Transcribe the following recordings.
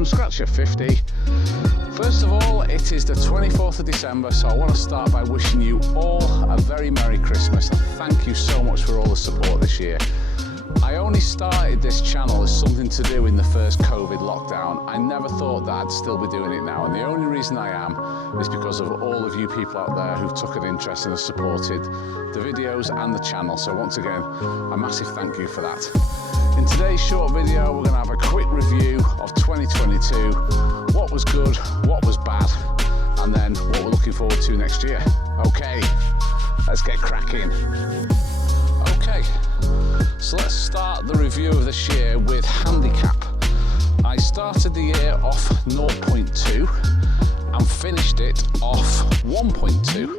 from scratch at 50. First of all, it is the 24th of December, so I want to start by wishing you all a very Merry Christmas and thank you so much for all the support this year. I only started this channel as something to do in the first COVID lockdown. I never thought that I'd still be doing it now, and the only reason I am is because of all of you people out there who've took an interest and have supported the videos and the channel. So once again, a massive thank you for that. In today's short video, we're going to have a quick review of 2022, what was good, what was bad, and then what we're looking forward to next year. Okay, let's get cracking. Okay, so let's start the review of this year with handicap. I started the year off 0.2 and finished it off 1.2.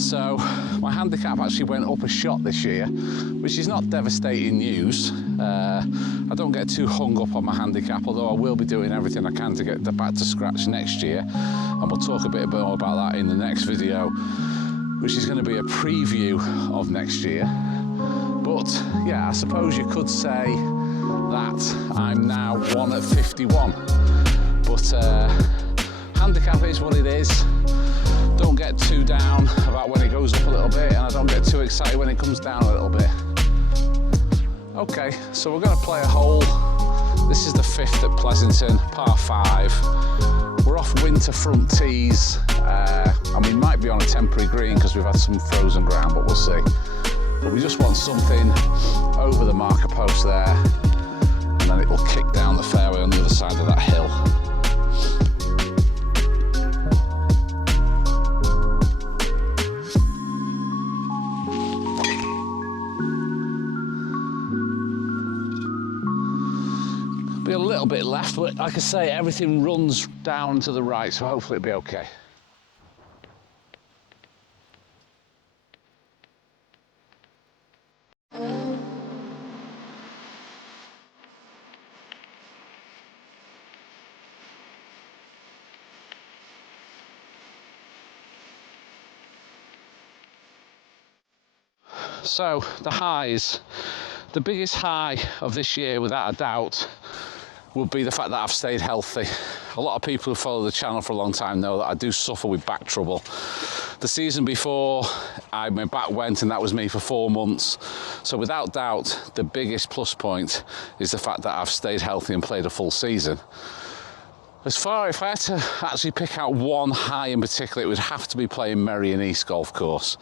So my handicap actually went up a shot this year, which is not devastating news. I don't get too hung up on my handicap, although I will be doing everything I can to get back to scratch next year. And we'll talk a bit more about that in the next video, which is going to be a preview of next year. But yeah, I suppose you could say that I'm now 1 at 51. But handicap is what it is. Don't get too down about when it goes up a little bit, and I don't get too excited when it comes down a little bit. Okay, so we're going to play a hole. This is the 5th at Pleasanton, par 5. We're off winter front tees, and we might be on a temporary green because we've had some frozen ground, but we'll see. But we just want something over the marker post there, and then it will kick down the fairway on the other side of that hill. Be a little bit left, but like I say, everything runs down to the right, so hopefully it'll be okay. So the highs, the biggest high of this year without a doubt would be the fact that I've stayed healthy. A lot of people who follow the channel for a long time know that I do suffer with back trouble. The season before, my back went, and that was me for 4 months. So without doubt, the biggest plus point is the fact that I've stayed healthy and played a full season. If I had to actually pick out one high in particular, it would have to be playing Merrion East Golf Course.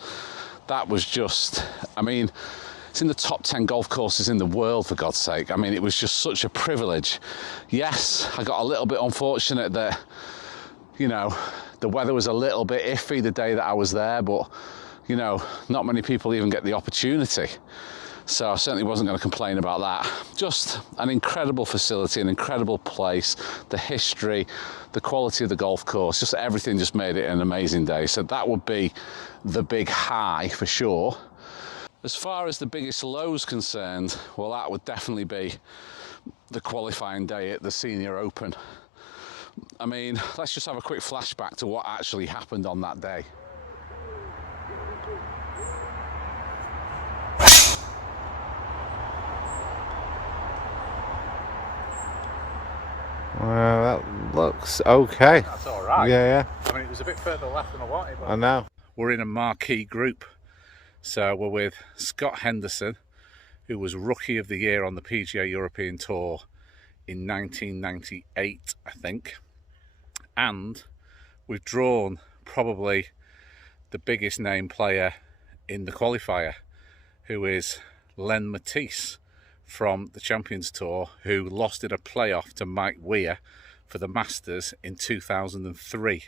That was just, I mean, it's in the top 10 golf courses in the world, for God's sake. I mean, it was just such a privilege. Yes, I got a little bit unfortunate that, you know, the weather was a little bit iffy the day that I was there, but, you know, not many people even get the opportunity. So I certainly wasn't going to complain about that. Just an incredible facility, an incredible place, the history, the quality of the golf course, just everything just made it an amazing day. So that would be the big high for sure. As far as the biggest lows concerned, well, that would definitely be the qualifying day at the Senior Open. I mean, let's just have a quick flashback to what actually happened on that day. Well, that looks okay. That's all right. Yeah. I mean, it was a bit further left than I wanted. But I know. We're in a marquee group. So we're with Scott Henderson, who was Rookie of the Year on the PGA European Tour in 1998, I think. And we've drawn probably the biggest name player in the qualifier, who is Len Matisse from the Champions Tour, who lost in a playoff to Mike Weir for the Masters in 2003.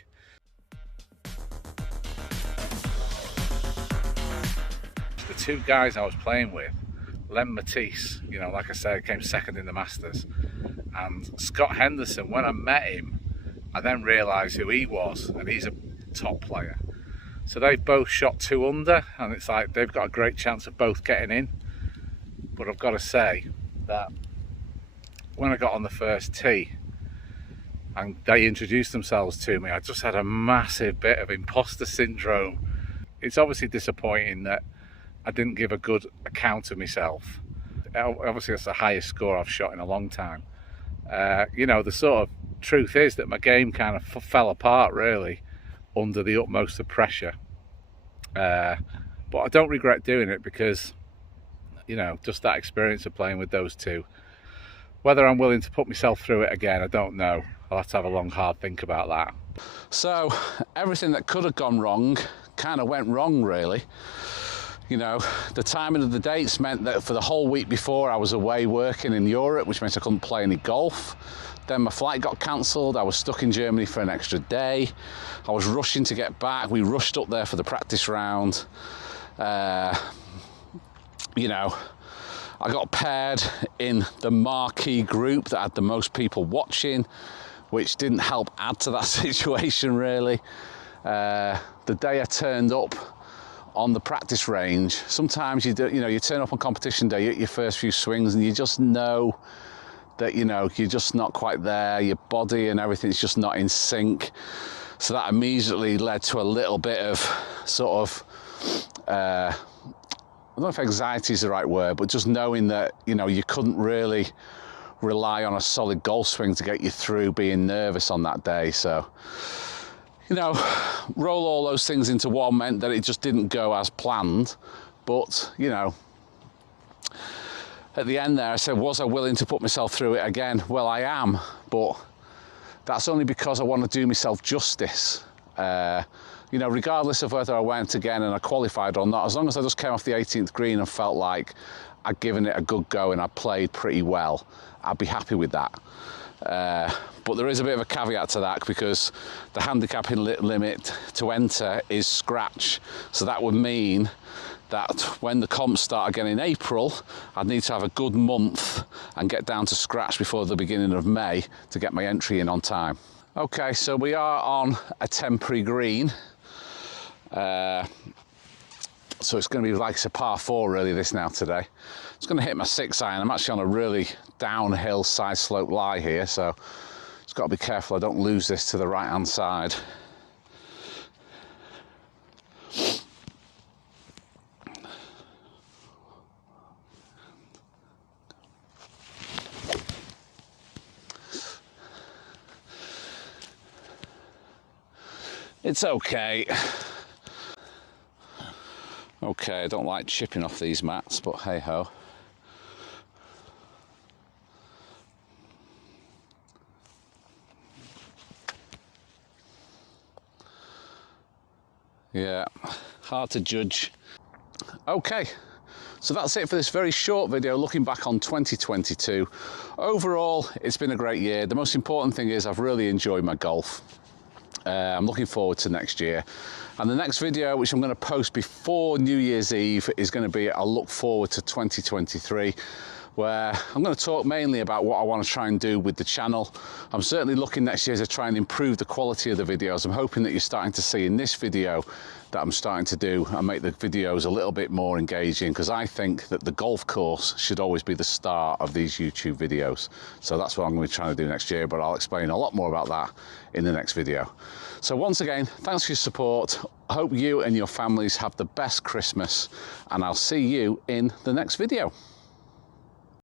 The two guys I was playing with, Len Matisse, you know, like I said, came second in the Masters, and Scott Henderson, when I met him, I then realised who he was, and he's a top player. So they both shot 2 under, and it's like they've got a great chance of both getting in. But I've got to say that when I got on the first tee and they introduced themselves to me, I just had a massive bit of imposter syndrome. It's obviously disappointing that I didn't give a good account of myself. Obviously that's the highest score I've shot in a long time, You know, the sort of truth is that my game kind of fell apart really under the utmost of pressure. But I don't regret doing it because, you know, just that experience of playing with those two. Whether I'm willing to put myself through it again, I don't know. I'll have to have a long, hard think about that. So everything that could have gone wrong kind of went wrong, really. You know, the timing of the dates meant that for the whole week before I was away working in Europe, which meant I couldn't play any golf. Then my flight got cancelled. I was stuck in Germany for an extra day. I was rushing to get back. We rushed up there for the practice round. You know, I got paired in the marquee group that had the most people watching, which didn't help add to that situation really. The day I turned up on the practice range, sometimes you turn up on competition day, you hit your first few swings and you just know that, you know, you're just not quite there, your body and everything's just not in sync. So that immediately led to a little bit of sort of, I don't know if anxiety is the right word, but just knowing that, you know, you couldn't really rely on a solid golf swing to get you through being nervous on that day. So, you know, roll all those things into one meant that it just didn't go as planned. But, you know, at the end there, I said, was I willing to put myself through it again? Well, I am, but that's only because I want to do myself justice. You know, regardless of whether I went again and I qualified or not, as long as I just came off the 18th green and felt like I'd given it a good go and I played pretty well, I'd be happy with that. But there is a bit of a caveat to that because the handicapping limit to enter is scratch. So that would mean that when the comps start again in April, I'd need to have a good month and get down to scratch before the beginning of May to get my entry in on time. Okay, so we are on a temporary green. So it's going to be like it's a par 4 really this now today. It's going to hit my 6 iron. I'm actually on a really downhill side slope lie here, so just got to be careful I don't lose this to the right hand side. It's okay. Okay, I don't like chipping off these mats, but hey ho. Yeah, hard to judge. Okay, so that's it for this very short video looking back on 2022. Overall, it's been a great year. The most important thing is I've really enjoyed my golf. I'm looking forward to next year. And the next video, which I'm going to post before New Year's Eve, is going to be a look forward to 2023, where I'm going to talk mainly about what I want to try and do with the channel. I'm certainly looking next year to try and improve the quality of the videos. I'm hoping that you're starting to see in this video that I'm starting to do and make the videos a little bit more engaging, because I think that the golf course should always be the start of these YouTube videos. So that's what I'm going to be trying to do next year, but I'll explain a lot more about that in the next video. So once again, thanks for your support. I hope you and your families have the best Christmas, and I'll see you in the next video.